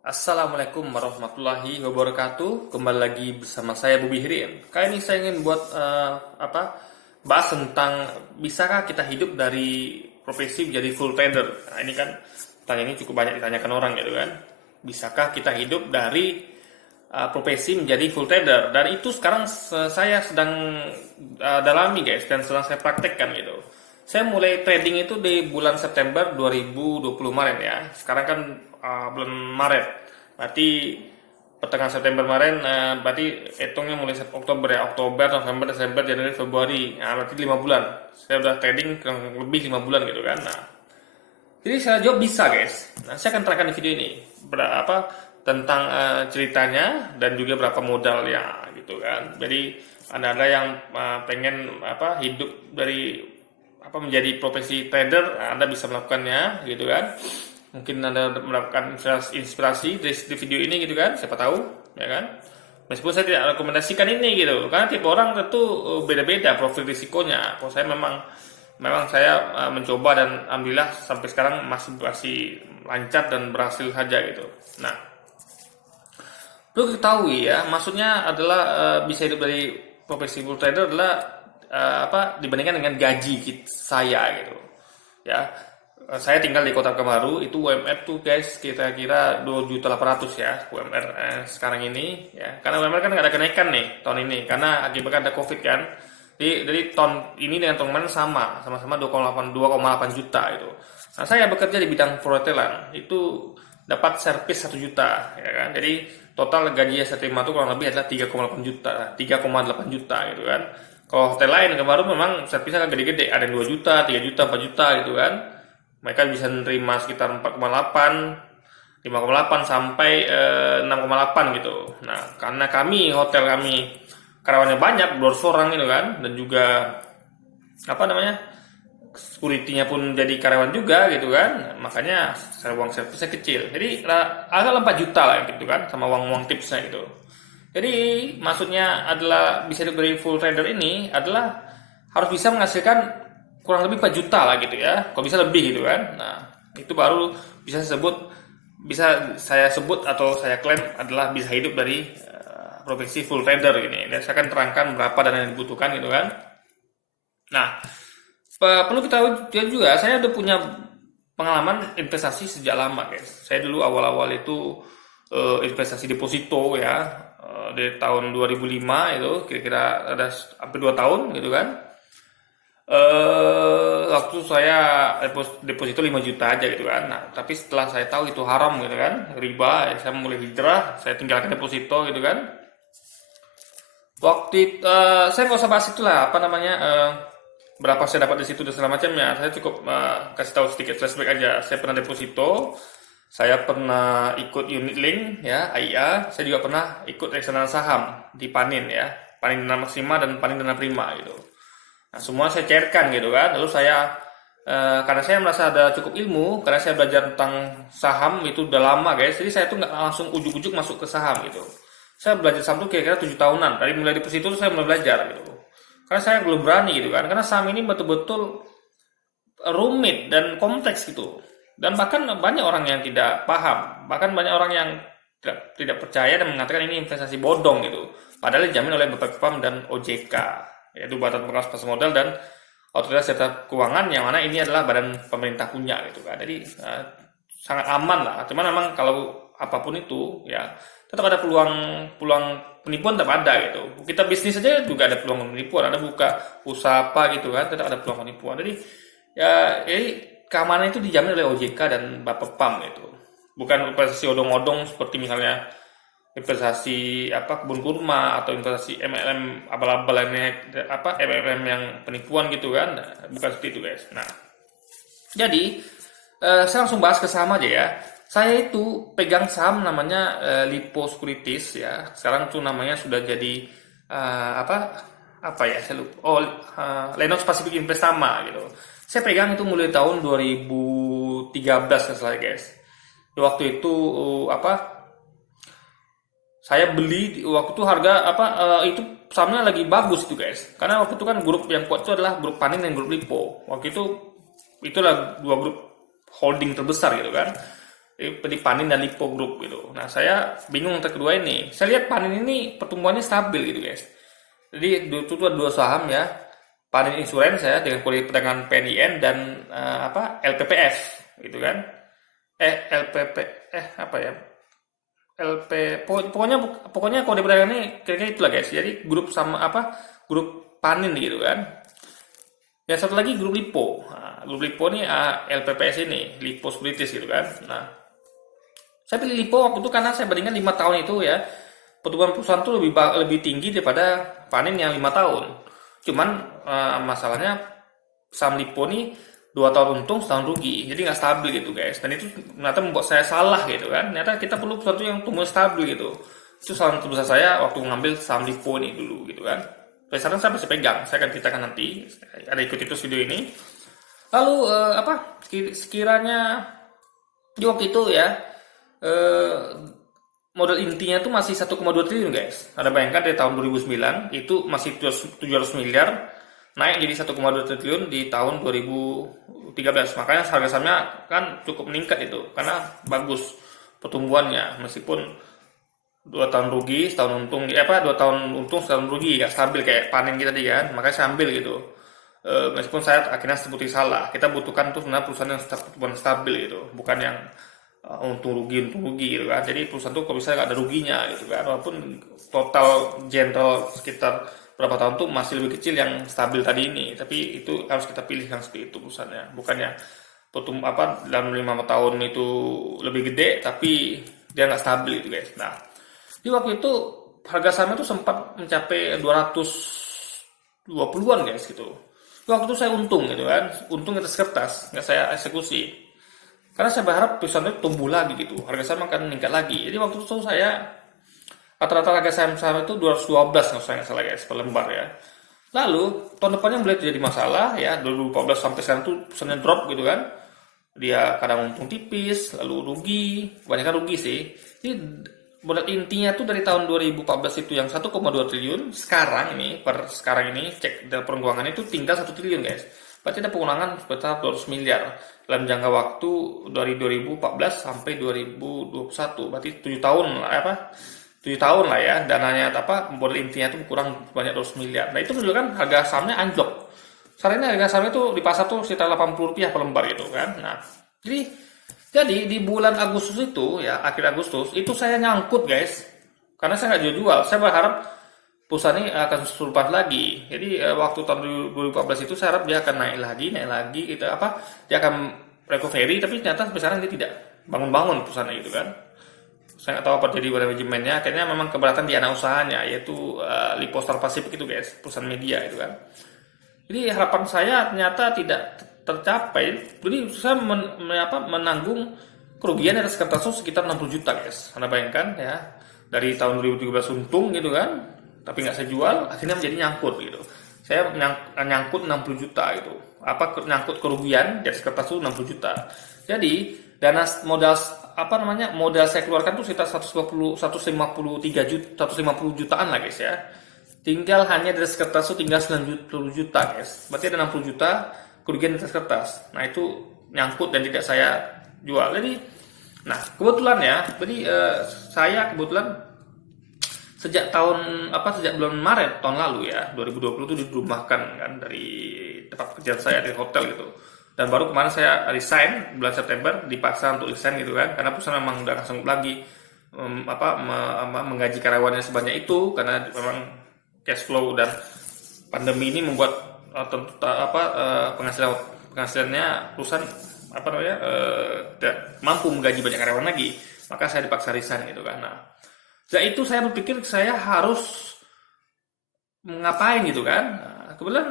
Assalamualaikum warahmatullahi wabarakatuh. Kembali lagi bersama saya Bobi Hirin. Kali ini saya ingin buat bahas tentang bisakah kita hidup dari profesi menjadi full trader. Nah, ini kan pertanyaan ini cukup banyak ditanyakan orang gitu kan. Bisakah kita hidup dari profesi menjadi full trader? Dan itu sekarang saya sedang dalami guys dan sedang saya praktekkan gitu. Saya mulai trading itu di bulan September 2020 kemarin ya. Sekarang kan bulan Maret. Berarti pertengahan September kemarin, berarti hitungnya mulai Oktober ya. Oktober, November, Desember, Januari, Februari. Nah, berarti 5 bulan. Saya udah trading kurang lebih 5 bulan gitu kan. Nah, jadi saya jawab bisa guys. Nah, saya akan terangkan di video ini berapa tentang ceritanya dan juga berapa modal ya gitu kan. Jadi ada yang pengen hidup dari menjadi profesi trader, Anda bisa melakukannya gitu kan. Mungkin Anda mendapatkan inspirasi dari video ini gitu kan, siapa tahu ya kan. Meskipun saya tidak rekomendasikan ini gitu, karena tiap orang tentu beda-beda profil risikonya. Kalau saya memang saya mencoba dan alhamdulillah sampai sekarang masih lancar dan berhasil saja gitu. Nah, perlu diketahui ya, maksudnya adalah bisa hidup dari profesi full trader adalah dibandingkan dengan gaji saya gitu ya. Saya tinggal di Kota Pekanbaru, itu UMR tuh guys kira-kira 2.800.000 ya UMR sekarang ini ya, karena UMR kan nggak ada kenaikan nih tahun ini karena akibat ada COVID kan. Jadi tahun ini dengan tahun kemarin sama-sama 2,8 juta itu. Nah, saya bekerja di bidang perhotelan itu dapat servis 1 juta ya kan. Jadi total gaji yang saya terima itu kurang lebih adalah 3,8 juta gitu kan. Kalau hotel lain yang baru memang servisnya kan gede-gede, ada yang 2 juta, 3 juta, 4 juta gitu kan. Mereka bisa menerima sekitar 4,8, 5,8 sampai 6,8 gitu. Nah, karena hotel kami karyawannya banyak, 200 orang gitu kan, dan juga security-nya pun jadi karyawan juga gitu kan. Makanya uang servisnya kecil. Jadi agak 4 juta lah gitu kan, sama uang tipsnya gitu. Jadi maksudnya adalah bisa hidup dari full trader ini adalah harus bisa menghasilkan kurang lebih 4 juta lah gitu ya. Kalau bisa lebih gitu kan. Nah, itu baru bisa saya sebut atau saya klaim adalah bisa hidup dari profesi full trader ini. Dan saya akan terangkan berapa dana yang dibutuhkan gitu kan. Nah, perlu kita juga saya udah punya pengalaman investasi sejak lama guys. Saya dulu awal-awal itu investasi deposito ya, dari tahun 2005 itu kira-kira ada hampir 2 tahun gitu kan. Waktu saya deposito 5 juta aja gitu kan. Nah, tapi setelah saya tahu itu haram gitu kan, riba, saya mulai hijrah, saya tinggalkan deposito gitu kan. Waktu itu, saya nggak usah bahas itulah berapa saya dapat di situ dan segala macamnya. Saya cukup kasih tahu sedikit flashback aja. Saya pernah deposito, saya pernah ikut unit link ya, AIA. Saya juga pernah ikut reksadana saham di Panin ya, Panin Dana Maksima dan Panin Dana Prima gitu. Nah, semua saya cairkan gitu kan. Lalu saya karena saya merasa ada cukup ilmu, karena saya belajar tentang saham itu udah lama guys. Jadi saya tuh nggak langsung ujuk-ujuk masuk ke saham gitu. Saya belajar saham tuh kira-kira 7 tahunan. Dari mulai deposito tuh saya mulai belajar gitu. Karena saya belum berani gitu kan. Karena saham ini betul-betul rumit dan kompleks gitu. Dan bahkan banyak orang yang tidak paham, bahkan banyak orang yang tidak percaya dan mengatakan ini investasi bodong gitu. Padahal dijamin oleh BPOM dan OJK, yaitu Badan Pengawas Pasar Modal dan Otoritas Jasa Keuangan, yang mana ini adalah badan pemerintah punya gitu kan. Jadi sangat aman lah. Cuman memang kalau apapun itu ya tetap ada peluang penipuan, tetap ada gitu. Kita bisnis saja juga ada peluang penipuan. Ada buka usaha apa gitu kan, tetap ada peluang penipuan. Jadi keamanan itu dijamin oleh OJK dan Bapepam itu. Bukan investasi odong-odong seperti misalnya investasi kebun kurma atau investasi MLM abal-abal MLM yang penipuan gitu kan. Nah, bukan seperti itu guys. Nah, jadi saya langsung bahas ke saham aja ya. Saya itu pegang saham namanya Lipo Securities ya. Sekarang tuh namanya sudah jadi saya lupa. Lennox Pacific Investama gitu. Saya pegang itu mulai tahun 2013 salah guys. Waktu itu saya beli waktu itu harga itu sahamnya lagi bagus itu guys. Karena waktu itu kan grup yang kuat itu adalah grup Panin dan grup Lipo. Waktu itu itulah dua grup holding terbesar gitu kan. di Panin dan Lipo Group gitu. Nah, saya bingung yang kedua ini. Saya lihat Panin ini pertumbuhannya stabil gitu, guys. Jadi itu tuh ada dua saham ya. Panin Insurance ya dengan kode perdagangan PNIN dan LPPF gitu kan. LPP apa ya? Pokoknya kode perdagangan ini kira-kira itulah guys. Jadi grup sama grup Panin gitu kan. Yang satu lagi grup Lipo. Nah, grup Lipo ini LPPS ini, Lipo Securities gitu kan. Nah, saya pilih Lipo waktu itu karena saya bandingkan 5 tahun itu ya, pertumbuhan perusahaan itu lebih tinggi daripada Panin yang 5 tahun. Cuman masalahnya saham Lipo nih 2 tahun untung, setahun rugi. Jadi nggak stabil gitu guys. Dan itu ternyata membuat saya salah gitu kan. Ternyata kita perlu sesuatu yang tumbuh stabil gitu. Itu salah satu dosa saya waktu mengambil saham Lipo ini dulu gitu kan. Sampai sekarang saya masih pegang. Saya akan ceritakan nanti. Ada ikut itu video ini. Lalu sekiranya di waktu itu ya modal intinya tuh masih 1,2 triliun guys. Anda bayangkan dari tahun 2009 itu masih 700 miliar, naik jadi 1,2 triliun di tahun 2013. Makanya harga sahamnya kan cukup meningkat itu karena bagus pertumbuhannya, meskipun 2 tahun rugi setahun untung, 2 tahun untung setahun rugi, ya stabil kayak Panin kita tadi kan. Makanya saya ambil gitu. Meskipun saya akhirnya seperti salah, kita butuhkan tuh sebenarnya perusahaan yang pertumbuhan stabil gitu, bukan yang untung rugi gitu kan. Jadi perusahaan tuh kalau bisa nggak ada ruginya gitu kan, walaupun total general sekitar berapa tahun tuh masih lebih kecil yang stabil tadi ini, tapi itu harus kita pilih yang seperti itu perusahaannya, bukannya dalam 5 tahun itu lebih gede tapi dia nggak stabil gitu guys. Nah, di waktu itu harga sahamnya tuh sempat mencapai 220-an guys gitu. Waktu itu saya untung gitu kan, untung atas kertas, nggak saya eksekusi. Karena saya berharap perusahaan itu tumbuh lagi gitu, harga saham akan meningkat lagi. Jadi waktu itu saya rata-rata harga saham itu 212 kalau saya nggak salah guys per lembar ya. Lalu tahun depannya mulai terjadi masalah ya, 2014 sampai sekarang tuh perusahaannya drop gitu kan. Dia kadang untung tipis, lalu rugi, kebanyakan rugi sih. Jadi modal intinya tuh dari tahun 2014 itu yang 1,2 triliun, sekarang ini cek dalam perkembangan itu tinggal 1 triliun guys. Berarti ada pengurangan sebesar 200 miliar dalam jangka waktu dari 2014 sampai 2021. Berarti 7 tahun lah 7 tahun lah ya, dananya modal intinya itu kurang banyak 200 miliar. Nah, itu menunjukkan harga sahamnya anjlok. Sekarang ini harga sahamnya itu di pasar tuh sekitar Rp80 per lembar gitu kan. Nah, jadi di bulan Agustus itu ya, akhir Agustus itu saya nyangkut guys, karena saya nggak jual. Saya berharap perusahaan ini akan surplus lagi. Jadi waktu tahun 2014 itu saya harap dia akan naik lagi gitu dia akan recovery, tapi ternyata sampai sekarang dia tidak bangun-bangun perusahaan itu kan. Saya nggak tahu apa jadi pada manajemennya, akhirnya memang keberatan di anak usahanya yaitu Lipo Star Pacific itu guys, perusahaan media itu kan. Jadi harapan saya ternyata tidak tercapai. Jadi saya menanggung kerugian atas kertas itu sekitar 60 juta guys. Anda bayangkan ya, dari tahun 2013 untung gitu kan, tapi nggak saya jual, akhirnya menjadi nyangkut gitu. Saya nyangkut 60 juta gitu. Nyangkut kerugian di atas kertas itu 60 juta. Jadi dana modal saya keluarkan tuh sekitar 150 jutaan lah guys ya. Tinggal hanya dari kertas itu tinggal 90 juta guys. Berarti ada 60 juta kerugian di atas kertas. Nah, itu nyangkut dan tidak saya jual. Jadi kebetulan ya. Jadi saya kebetulan sejak bulan Maret tahun lalu ya, 2020 itu dirumahkan kan dari tempat kerja saya di hotel gitu. Dan baru kemarin saya resign bulan September, dipaksa untuk resign gitu kan, karena perusahaan memang udah nggak sanggup lagi menggaji karyawannya sebanyak itu, karena memang cash flow dan pandemi ini membuat penghasilannya perusahaan tidak mampu menggaji banyak karyawan lagi, maka saya dipaksa resign gitu kan. Nah, setelah itu saya berpikir saya harus ngapain gitu kan. Nah, kebetulan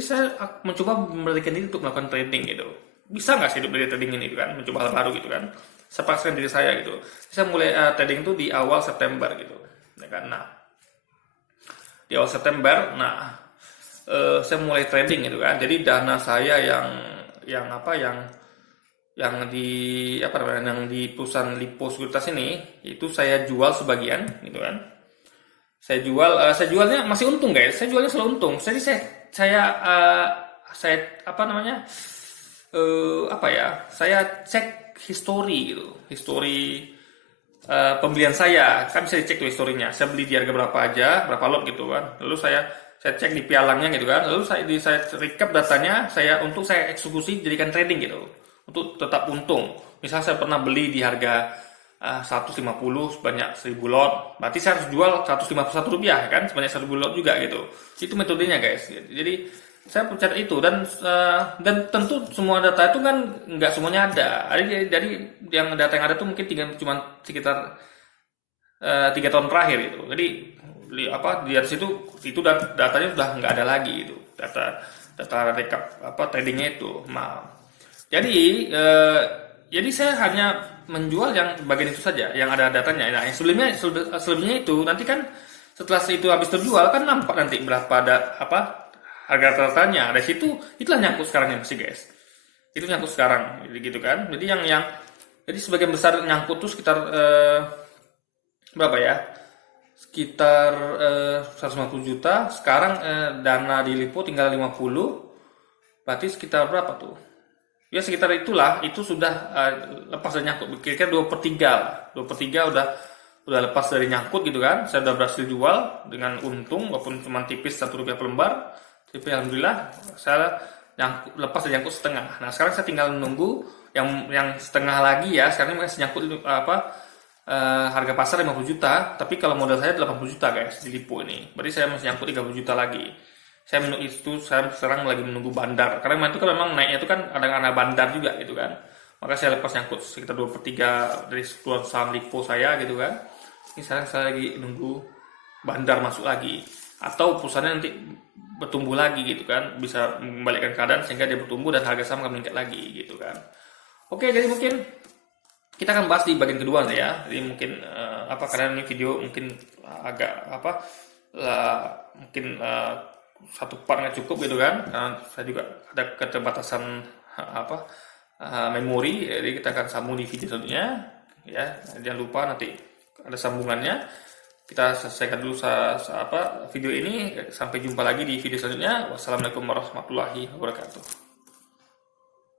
saya mencoba memberikan diri untuk melakukan trading gitu. Bisa nggak sih hidup dari trading ini gitu kan, mencoba hal baru gitu kan. Saya paksakan diri saya gitu. Saya mulai trading itu di awal September gitu ya kan. Nah, di awal September, saya mulai trading gitu kan. Jadi dana saya yang di perusahaan Lipo Sekuritas ini itu saya jual sebagian gitu kan. Saya jualnya masih untung guys. Saya jualnya selalu untung. Jadi saya cek history gitu, history pembelian saya kan bisa dicek tuh historinya. Saya beli di harga berapa aja, berapa lot gitu kan. Lalu saya cek di pialangnya gitu kan. Lalu saya recap datanya, untuk saya eksekusi jadikan trading gitu. Untuk tetap untung. Misal saya pernah beli di harga 150 sebanyak 1000 lot, berarti saya harus jual 151 rupiah kan, sebanyak 1000 lot juga gitu. Itu metodenya guys. Jadi saya percaya itu, dan tentu semua data itu kan nggak semuanya ada. Dari yang data yang ada tuh mungkin cuma sekitar 3 tahun terakhir itu. Jadi di atas itu datanya sudah nggak ada lagi itu, data rekap tradingnya itu. Nah, jadi saya hanya menjual yang bagian itu saja yang ada datanya. Nah, yang sebelumnya itu nanti kan setelah itu habis terjual kan nampak nanti berapa harga rata-ratanya. Dari situ itulah nyangkut sekarang yang sih guys. Itu nyangkut sekarang gitu kan. Jadi jadi sebagian besar nyangkut tuh sekitar berapa ya? Sekitar 150 juta. Sekarang dana di Lipo tinggal 50. Berarti sekitar berapa tuh? Ya sekitar itulah, itu sudah lepas dari nyangkut. Kira-kira 2/3 lah. 2/3 udah lepas dari nyangkut gitu kan. Saya udah berhasil jual dengan untung walaupun cuma tipis 1 rupiah per lembar. Tapi alhamdulillah saya lepas dari nyangkut setengah. Nah sekarang saya tinggal menunggu yang setengah lagi ya. Sekarang masih nyangkut harga pasar 50 juta. Tapi kalau modal saya 80 juta guys di Lipo ini. Berarti saya masih nyangkut 30 juta lagi. Saya sekarang lagi menunggu bandar. Karena itu kan memang naiknya itu kan ada bandar juga gitu kan. Maka saya lepas nyangkut sekitar 2/3 dari seluruh saham Lipo saya gitu kan. Ini sekarang saya lagi nunggu bandar masuk lagi. Atau perusahaannya nanti bertumbuh lagi gitu kan. Bisa membalikkan keadaan sehingga dia bertumbuh dan harga saham akan meningkat lagi gitu kan. Oke, jadi mungkin kita akan bahas di bagian kedua ya. Jadi mungkin karena ini video mungkin agak mungkin satu part nggak cukup gitu kan. Saya juga ada keterbatasan memori, jadi kita akan sambung di video selanjutnya ya. Jangan lupa nanti ada sambungannya. Kita selesaikan dulu video ini. Sampai jumpa lagi di video selanjutnya. Wassalamualaikum warahmatullahi wabarakatuh.